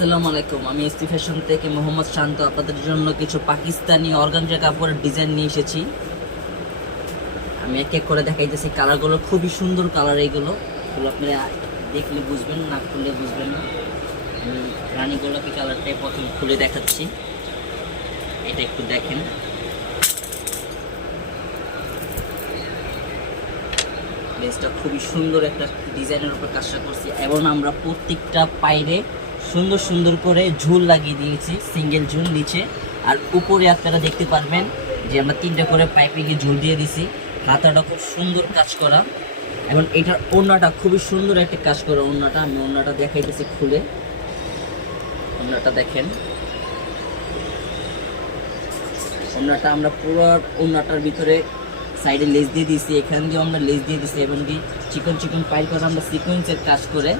আসসালামু আলাইকুম। আমি এসটি ফ্যাশন থেকে মোহাম্মদ শান্ত আপনাদের জন্য কিছু পাকিস্তানি অর্গানজা কাপড়ের ডিজাইন নিয়ে এসেছি। আমি এক এক করে দেখাইতেছি। কালারগুলো খুবই সুন্দর কালার। এগুলো আপনারা দেখলে বুঝবেন, না খুললে বুঝবেন না। আমি রানী গোলাপি কালারটাই প্রথম খুলে দেখাচ্ছি। এটা একটু দেখেন। লেসটা খুবই সুন্দর একটা ডিজাইনের উপর কাজটা করছি, এবং আমরা প্রত্যেকটা পাইরে সুন্দর সুন্দর করে ঝুল লাগিয়ে দিয়েছি, সিঙ্গেল ঝুল নিচে আর উপরে। আপনারা দেখতে পারবেন যে আমরা 3টা করে পাইপিংয়ে ঝুল দিয়ে দিছি। হাতাটা খুব সুন্দর কাজ করা, এবং এটার ওড়নাটা খুবই সুন্দর একটা কাজ করা। ওড়নাটা আমি ওড়নাটা দেখাইতেছি খুলে। ওড়নাটা দেখেন। ওড়নাটা আমরা পুরো ওড়নাটার ভিতরে সাইডে লেস দিয়ে দিয়েছি, এখান দিয়ে আমরা লেস দিয়ে দিয়েছি, এবং কি চিকন চিকন পাইল করে আমরা সিকোয়েন্সের কাজ করে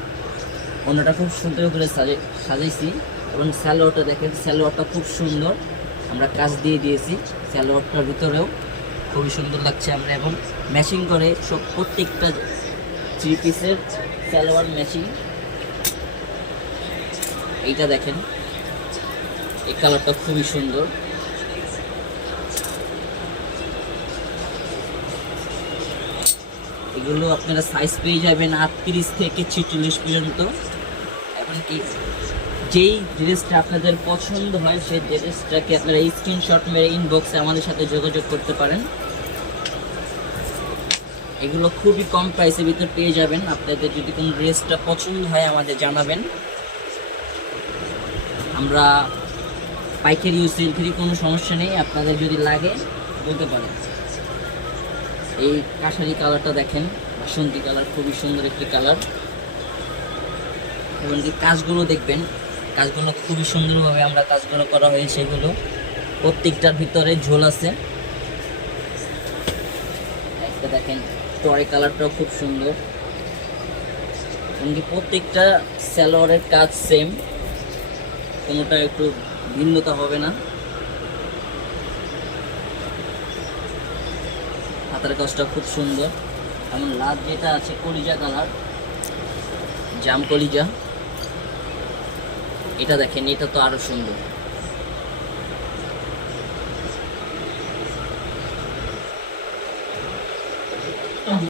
ওড়নাটা খুব সুন্দর করে সাজাইছি। এবং স্যালোয়ারটা দেখেন, স্যালোয়ারটা খুব সুন্দর আমরা কাজ দিয়ে দিয়েছি। স্যালোয়ারটার ভিতরেও খুবই সুন্দর লাগছে আমরা, এবং ম্যাচিং করে সব প্রত্যেকটা 3 পিসের স্যালোয়ার ম্যাচিং। এইটা দেখেন, এই কালারটা খুবই সুন্দর। এগুলো আপনারা সাইজ পেয়ে যাবেন 38 থেকে 46 পর্যন্ত। এবং যেই ড্রেসটা আপনাদের পছন্দ হয় সেই ড্রেসটাকে আপনারা স্ক্রিনশট মেরে ইনবক্সে আমাদের সাথে যোগাযোগ করতে পারেন। এগুলো খুবই কম প্রাইসের ভিতরে পেয়ে যাবেন। আপনাদের যদি কোনো ড্রেসটা পছন্দ হয় আমাদের জানাবেন। আমরা পাইকারি ইউজ সেল কোনো সমস্যা নেই, আপনাদের যদি লাগে বলতে পারেন। এই কাশারি কালারটা দেখেন, বাসন্তী কালার, খুবই সুন্দর একটি কালার। এবং এই কাজগুলো দেখবেন, কাজগুলো খুবই সুন্দরভাবে আমরা কাজগুলো করা হয়েছে। এগুলো প্রত্যেকটার ভিতরে ঝোল আছে। একটা দেখেন টরে কালারটাও খুব সুন্দর। এমনকি প্রত্যেকটা সালোয়ারের কাজ সেম, কোনোটা একটু ভিন্নতা হবে না। হাতার কাজটা খুব সুন্দর। এমন লাস্ট যেটা আছে কলিজা কালার, জাম কলিজা, এটা দেখেন, এটা তো আরো সুন্দর।